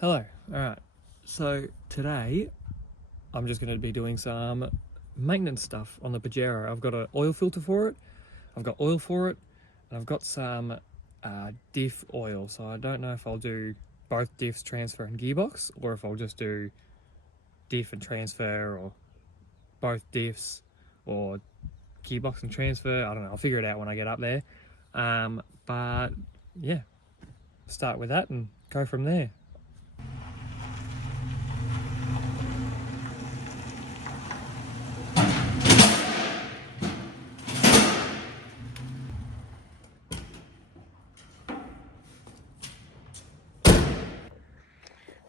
Hello. Alright, so today I'm just going to be doing some maintenance stuff on the Pajero. I've got an oil filter for it, I've got oil for it, and I've got some diff oil. So I don't know if I'll do both diffs, transfer and gearbox, or if I'll just do diff and transfer, or both diffs, or gearbox and transfer. I don't know, I'll figure it out when I get up there. But yeah, start with that and go from there.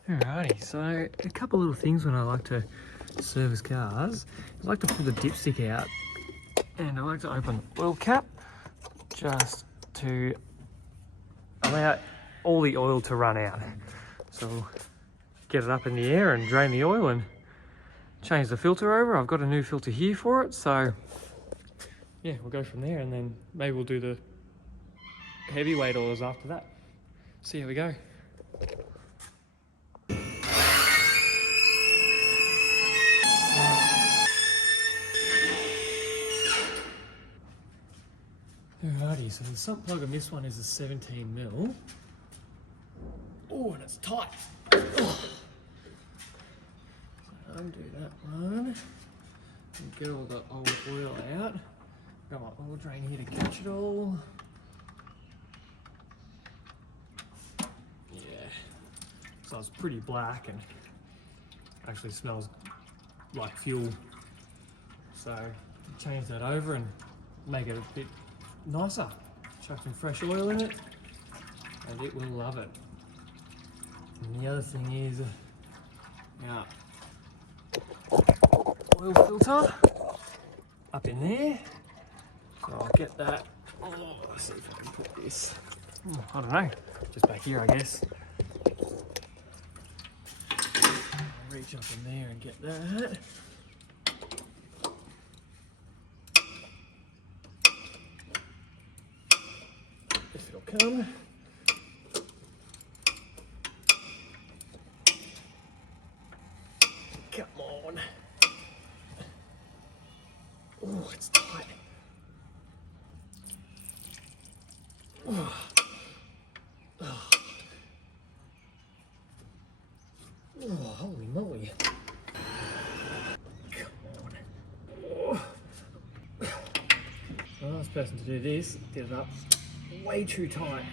Alrighty, so a couple little things when I like to service cars. I like to pull the dipstick out and I like to open the oil cap just to allow all the oil to run out. So get it up in the air and drain the oil and change the filter over. I've got a new filter here for it, so yeah, we'll go from there and then maybe we'll do the heavyweight oils after that. See how we go. Alrighty, so the sump plug on this one is a 17mm. Oh, and it's tight. Oh. So undo that one. And get all the old oil out. Got my oil drain here to catch it all. Yeah. So it's pretty black and actually smells like fuel. So change that over and make it a bit nicer. Chuck some fresh oil in it and it will love it. And the other thing is our oil filter up in there. So I'll get that. Oh, let's see if I can put this. Oh, I don't know, just back here I guess. I'll reach up in there and get that. If it'll come. Come on. Oh, it's tight. Oh. Oh. Oh, holy moly. Come on. Oh. The last person to do this did it up way too tight.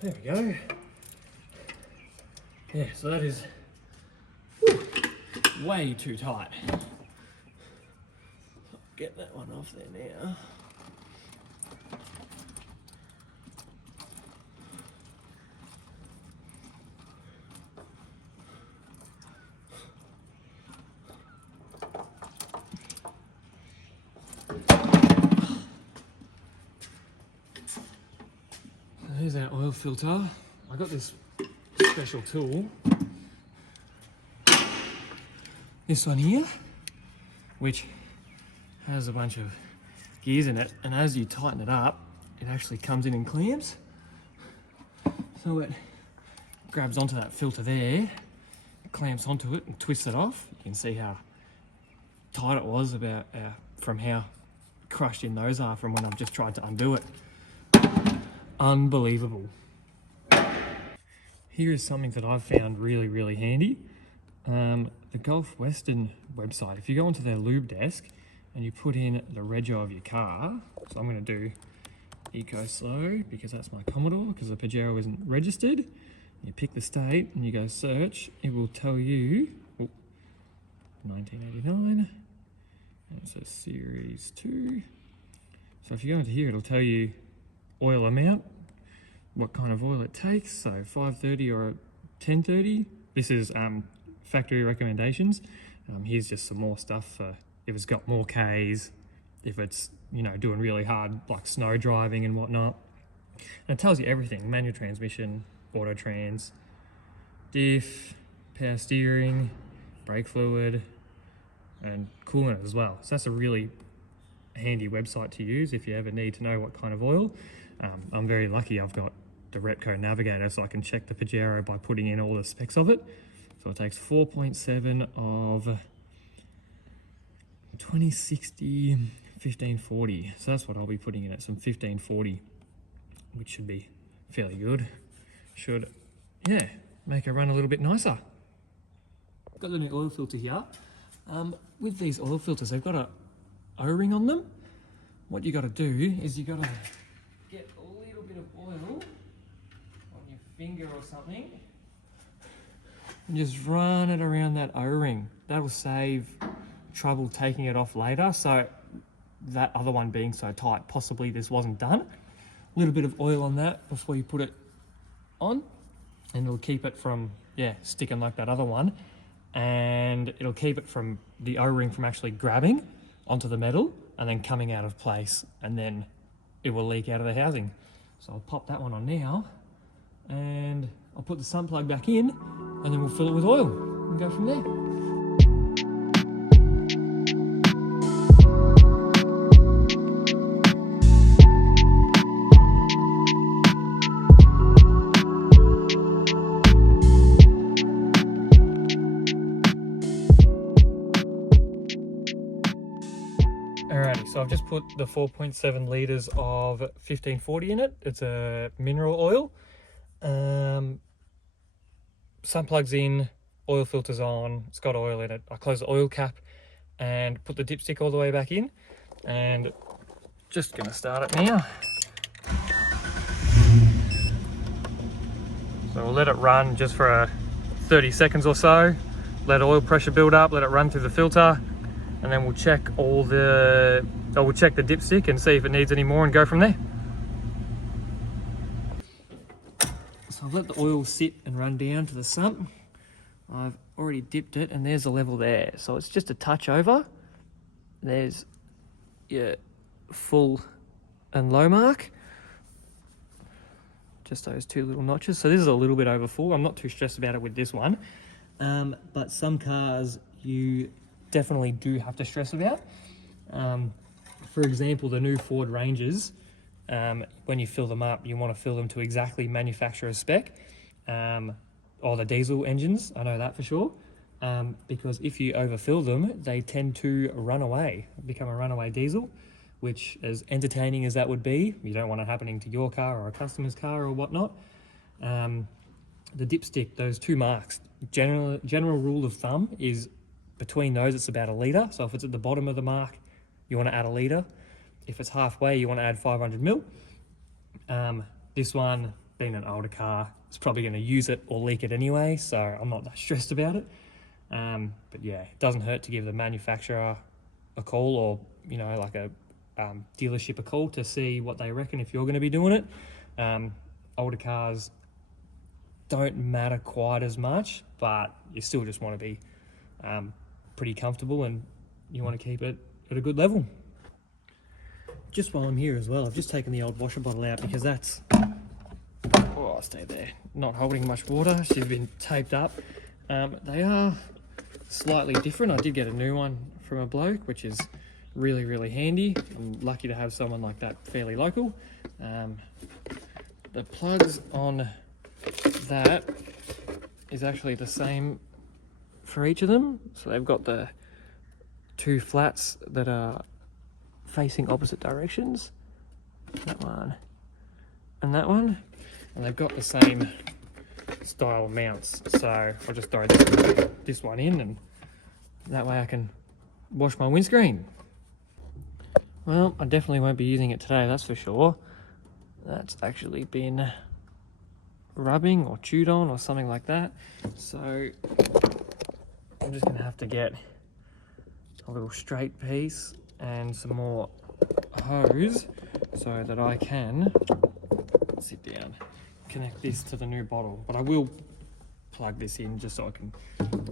There we go. Yeah, so that is way too tight. Get that one off there now. Here's our oil filter. I got this special tool. This one here, which has a bunch of gears in it, and as you tighten it up, it actually comes in and clamps. So it grabs onto that filter there, it clamps onto it and twists it off. You can see how tight it was about from how crushed in those are from when I've just tried to undo it. Unbelievable. Here is something that I've found really handy. The Gulf Western website, if you go onto their lube desk and you put in the rego of your car, so I'm going to do Eco Slow because that's my Commodore, because the Pajero isn't registered. You pick the state and you go search, it will tell you 1989, and it says Series 2. So if you go into here, it'll tell you oil amount, what kind of oil it takes, so 530 or 1030. This is factory recommendations. Here's just some more stuff for if it's got more Ks, if it's, you know, doing really hard like snow driving and whatnot. And it tells you everything: manual transmission, auto trans, diff, power steering, brake fluid, and and cooling it as well. So that's a really handy website to use if you ever need to know what kind of oil. I'm very lucky I've got the Repco Navigator, so I can check the Pajero by putting in all the specs of it. So it takes 4.7 of 2060 1540. So that's what I'll be putting in at, some 1540, which should be fairly good. Should, yeah, make it run a little bit nicer. Got the new oil filter here. With these oil filters, they've got a O-ring on them. What you got to do is you got to get a little bit of oil on your finger or something and just run it around that O-ring. That'll save trouble taking it off later. So that other one being so tight, possibly this wasn't done. A little bit of oil on that before you put it on, and it'll keep it from, yeah, sticking like that other one, and it'll keep it from the O-ring from actually grabbing onto the metal and then coming out of place, and then it will leak out of the housing. So I'll pop that one on now, and I'll put the sump plug back in, and then we'll fill it with oil and go from there. Alrighty, so I've just put the 4.7 litres of 1540 in it. It's a mineral oil. Sump plugs in, oil filters on, it's got oil in it. I close the oil cap and put the dipstick all the way back in, and just gonna start it now. So we'll let it run just for 30 seconds or so, let oil pressure build up, let it run through the filter, and then we'll check we'll check the dipstick and see if it needs any more and go from there. So I've let the oil sit and run down to the sump. I've already dipped it, and there's a level there. So it's just a touch over. There's your full and low mark. Just those two little notches. So this is a little bit over full. I'm not too stressed about it with this one. But some cars you definitely do have to stress about. For example, the new Ford Rangers, when you fill them up, you want to fill them to exactly manufacturer's spec, or the diesel engines, I know that for sure, because if you overfill them, they tend to run away, become a runaway diesel, which, as entertaining as that would be, you don't want it happening to your car or a customer's car or whatnot. The dipstick, those two marks, general rule of thumb is between those it's about 1 litre. So if it's at the bottom of the mark, you want to add 1 litre. If it's halfway, you want to add 500 mil. This one, being an older car, it's probably going to use it or leak it anyway, so I'm not that stressed about it. But yeah, it doesn't hurt to give the manufacturer a call, or like a dealership a call to see what they reckon if you're going to be doing it. Older cars don't matter quite as much, but you still just want to be pretty comfortable, and you want to keep it at a good level. Just while I'm here as well, I've just taken the old washer bottle out because that's, oh, I'll stay there, not holding much water. She's been taped up. They are slightly different. I did get a new one from a bloke, which is really, really handy. I'm lucky to have someone like that fairly local. The plugs on that is actually the same for each of them. So they've got the two flats that are facing opposite directions, that one and that one, and they've got the same style mounts. So I'll just throw this one in, and that way I can wash my windscreen. Well, I definitely won't be using it today, that's for sure. That's actually been rubbing or chewed on or something like that. So I'm just gonna have to get a little straight piece and some more hose so that I can sit down, connect this to the new bottle. But I will plug this in just so I can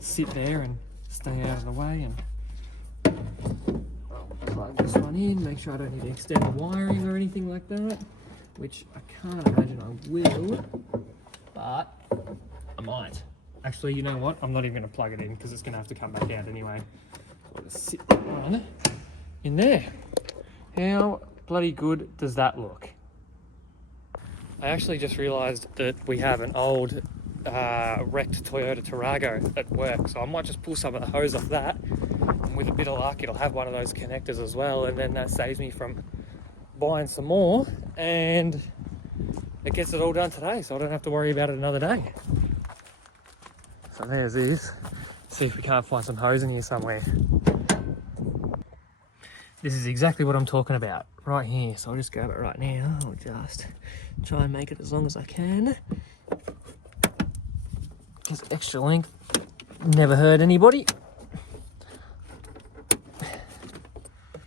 sit there and stay out of the way, and I'll plug this one in, make sure I don't need to extend the wiring or anything like that, which I can't imagine I will, but I might. Actually, you know what? I'm not even going to plug it in because it's going to have to come back out anyway. I'll just sit that one in there. How bloody good does that look? I actually just realised that we have an old wrecked Toyota Tarago at work, so I might just pull some of the hose off that, and with a bit of luck it'll have one of those connectors as well, and then that saves me from buying some more, and it gets it all done today, so I don't have to worry about it another day. So there's this. See if we can't find some hose in here somewhere. This is exactly what I'm talking about, right here. So I'll just grab it right now. I'll just try and make it as long as I can. Because extra length never hurt anybody.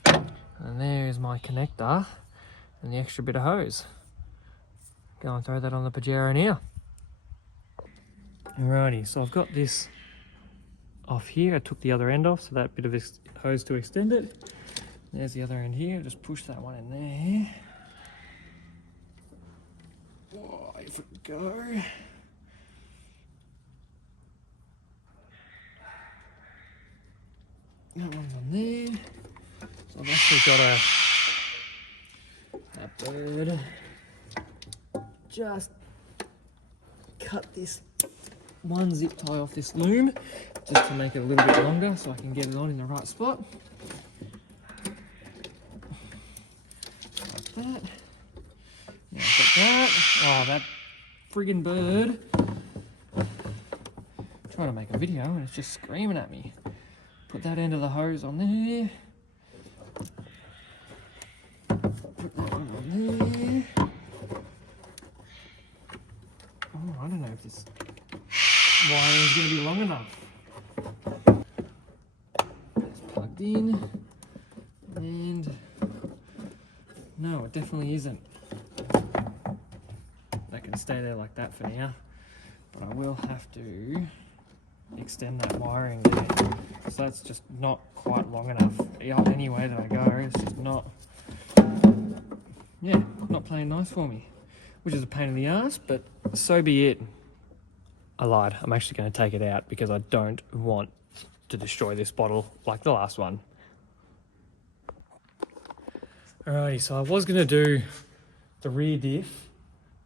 And there's my connector and the extra bit of hose. Go and throw that on the Pajero now. Alrighty, so I've got this off here. I took the other end off, so that bit of hose to extend it. There's the other end here. Just push that one in there. Oh, if it would go. That one's on there. So I've actually got a bird. Just cut this one zip tie off this loom just to make it a little bit longer so I can get it on in the right spot. Like that. Now I've got that. Oh, that friggin' bird. I'm trying to make a video and it's just screaming at me. Put that end of the hose on there. Put that one on there. Oh, I don't know if this wiring is going to be long enough. It's plugged in, and no, it definitely isn't. That can stay there like that for now, but I will have to extend that wiring there. So that's just not quite long enough. Any way that I go, it's just not, yeah, not playing nice for me, which is a pain in the ass, but so be it. I lied. I'm actually going to take it out because I don't want to destroy this bottle like the last one. Alrighty, so I was going to do the rear diff,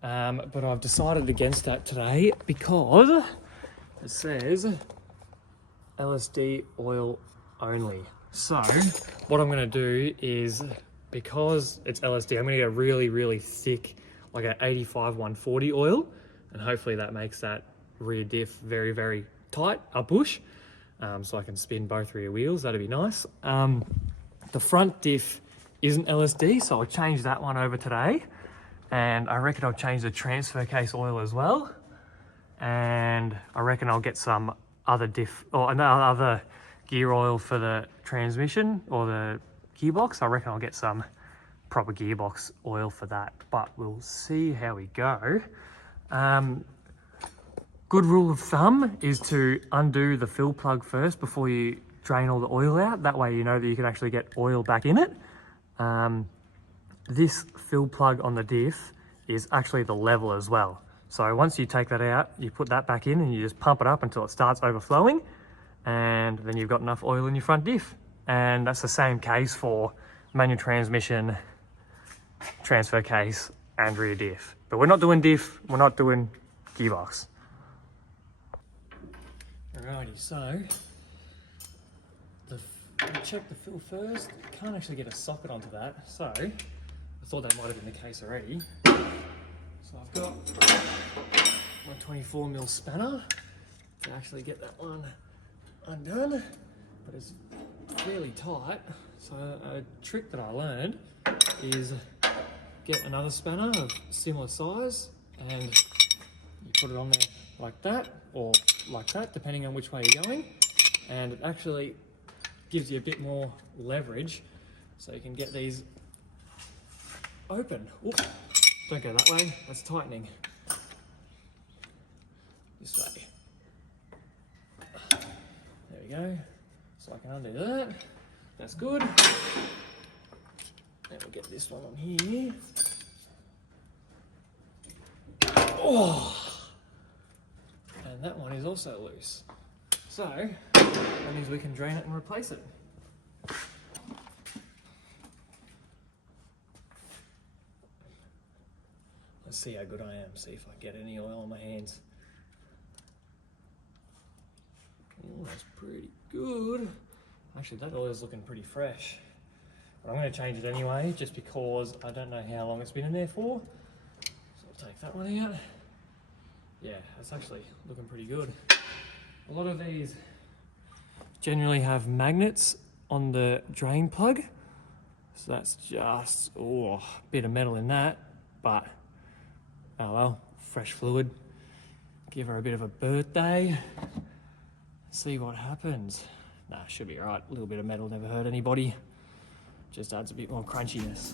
but I've decided against that today because it says LSD oil only. So what I'm going to do is, because it's LSD, I'm going to get a really, really thick, like an 85-140 oil, and hopefully that makes that rear diff very, very tight, up bush, so I can spin both rear wheels. That'd be nice. The front diff isn't LSD, so I'll change that one over today, and I reckon I'll change the transfer case oil as well, and I reckon I'll get some other diff or another gear oil for the transmission or the gearbox. I reckon I'll get some proper gearbox oil for that, but we'll see how we go. Good rule of thumb is to undo the fill plug first before you drain all the oil out. That way you know that you can actually get oil back in it. This fill plug on the diff is actually the level as well. So once you take that out, you put that back in and you just pump it up until it starts overflowing, and then you've got enough oil in your front diff. And that's the same case for manual transmission, transfer case, and rear diff. But we're not doing diff, we're not doing gearbox. Alrighty, so I checked the fill first. Can't actually get a socket onto that, so I thought that might have been the case already. So I've got my 24mm spanner to actually get that one undone, but it's fairly tight. So a trick that I learned is get another spanner of similar size and you put it on there like that or like that, depending on which way you're going, and it actually gives you a bit more leverage so you can get these open. Oops. Don't go that way, that's tightening. This way. There we go. So I can undo that. That's good. Then we'll get this one on here. Oh! And that one is also loose. So that means we can drain it and replace it. Let's see how good I am, see if I get any oil on my hands. Oh, that's pretty good. Actually, that oil's looking pretty fresh. But I'm going to change it anyway, just because I don't know how long it's been in there for. So I'll take that one out. Yeah, it's actually looking pretty good. A lot of these generally have magnets on the drain plug. So that's just, oh, a bit of metal in that. But, oh well, fresh fluid. Give her a bit of a birthday. See what happens. Nah, should be alright. A little bit of metal never hurt anybody. Just adds a bit more crunchiness.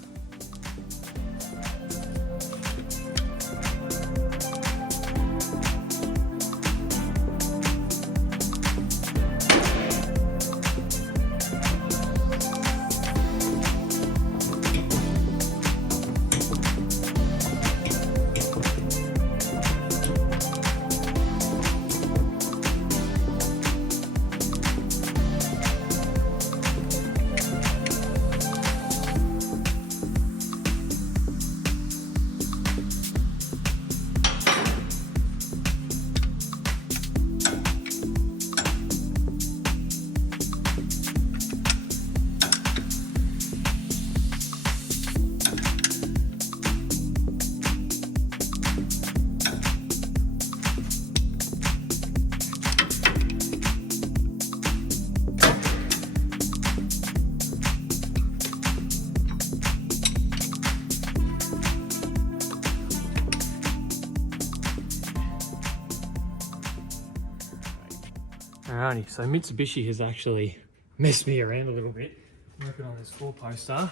Alrighty, so Mitsubishi has actually messed me around a little bit. I'm working on this 4-poster.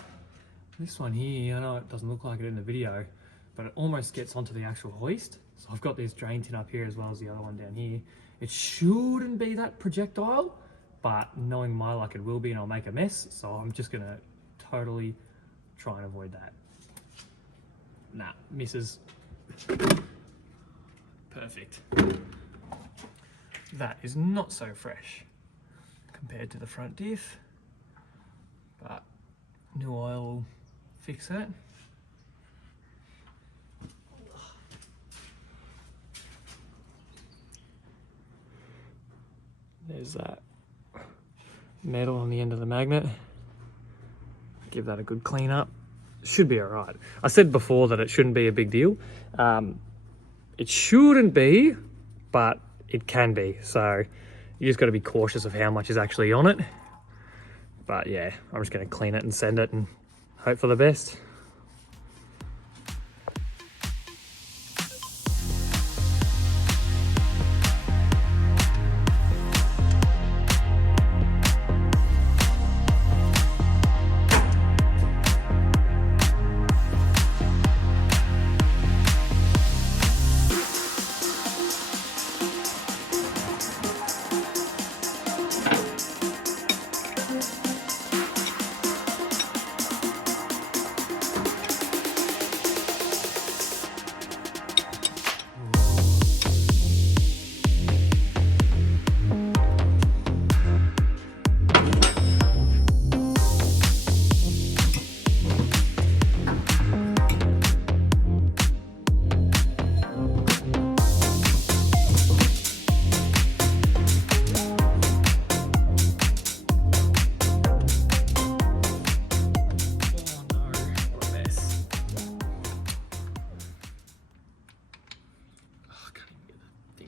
This one here, I know it doesn't look like it in the video, but it almost gets onto the actual hoist. So I've got this drain tin up here as well as the other one down here. It shouldn't be that projectile, but knowing my luck it will be, and I'll make a mess. So I'm just gonna totally try and avoid that. Nah, misses. Perfect. That is not so fresh compared to the front diff, but new oil will fix that. There's that metal on the end of the magnet. Give that a good clean up. Should be all right. I said before that it shouldn't be a big deal. It shouldn't be, but it can be. So you just got to be cautious of how much is actually on it. But yeah, I'm just going to clean it and send it and hope for the best.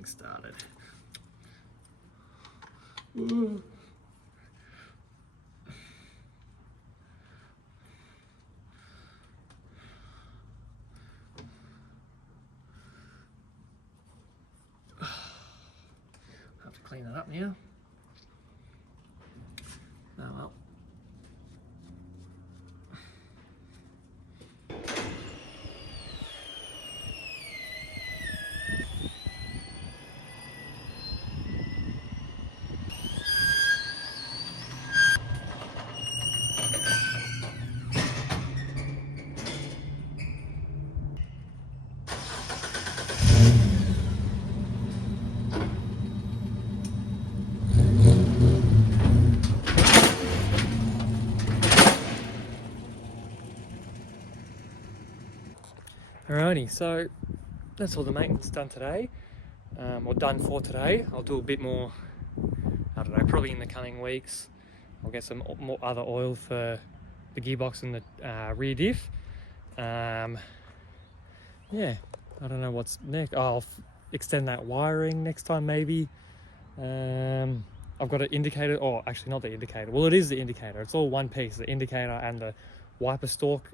Started. Ooh. Have to clean that up now. Oh well. Alrighty, so that's all the maintenance done today, or done for today. I'll do a bit more, I don't know, probably in the coming weeks. I'll get some more other oil for the gearbox and the rear diff. Yeah, I don't know what's next. Oh, I'll extend that wiring next time maybe. I've got an indicator, or actually not the indicator, well it is the indicator, it's all one piece. The indicator and the wiper stalk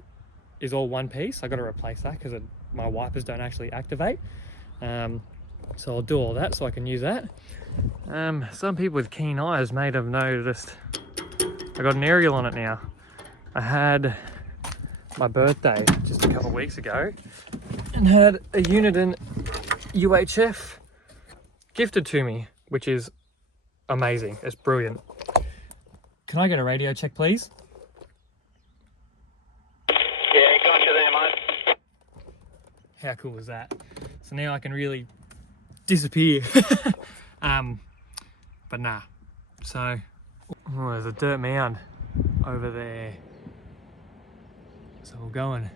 is all one piece. I got to replace that because my wipers don't actually activate. So I'll do all that so I can use that. Some people with keen eyes may have noticed I got an aerial on it now. I had my birthday just a couple of weeks ago and had a Uniden UHF gifted to me, which is amazing. It's brilliant. Can I get a radio check, please? Yeah, gotcha there, mate. How cool is that? So now I can really disappear. But nah. So, oh, there's a dirt mound over there. So we'll go and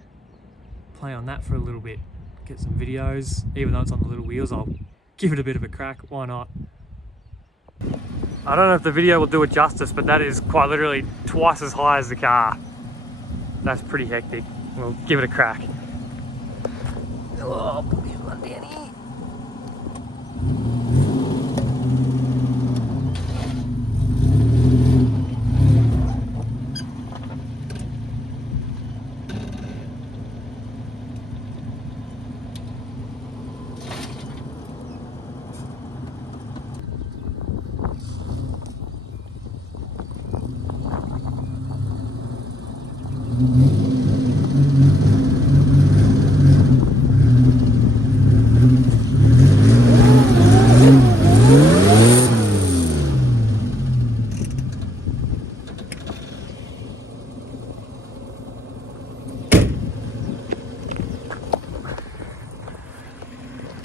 play on that for a little bit. Get some videos. Even though it's on the little wheels, I'll give it a bit of a crack. Why not? I don't know if the video will do it justice, but that is quite literally twice as high as the car. That's pretty hectic. We'll give it a crack. Oh, put this one down here.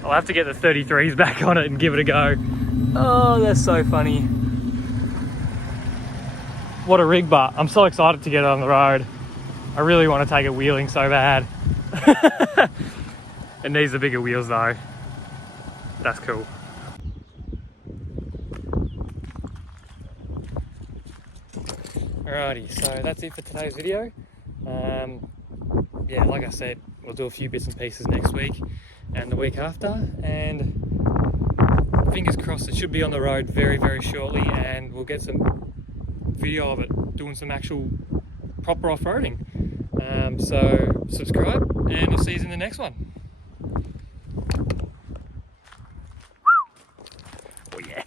I'll have to get the 33s back on it and give it a go. Oh, that's so funny. What a rig, but I'm so excited to get it on the road. I really want to take it wheeling so bad. It needs the bigger wheels though. That's cool. Alrighty, so that's it for today's video. Yeah, like I said, we'll do a few bits and pieces next week and the week after, and fingers crossed it should be on the road very, very shortly, and we'll get some video of it doing some actual proper off-roading. So subscribe and I'll see you in the next one. Oh yeah.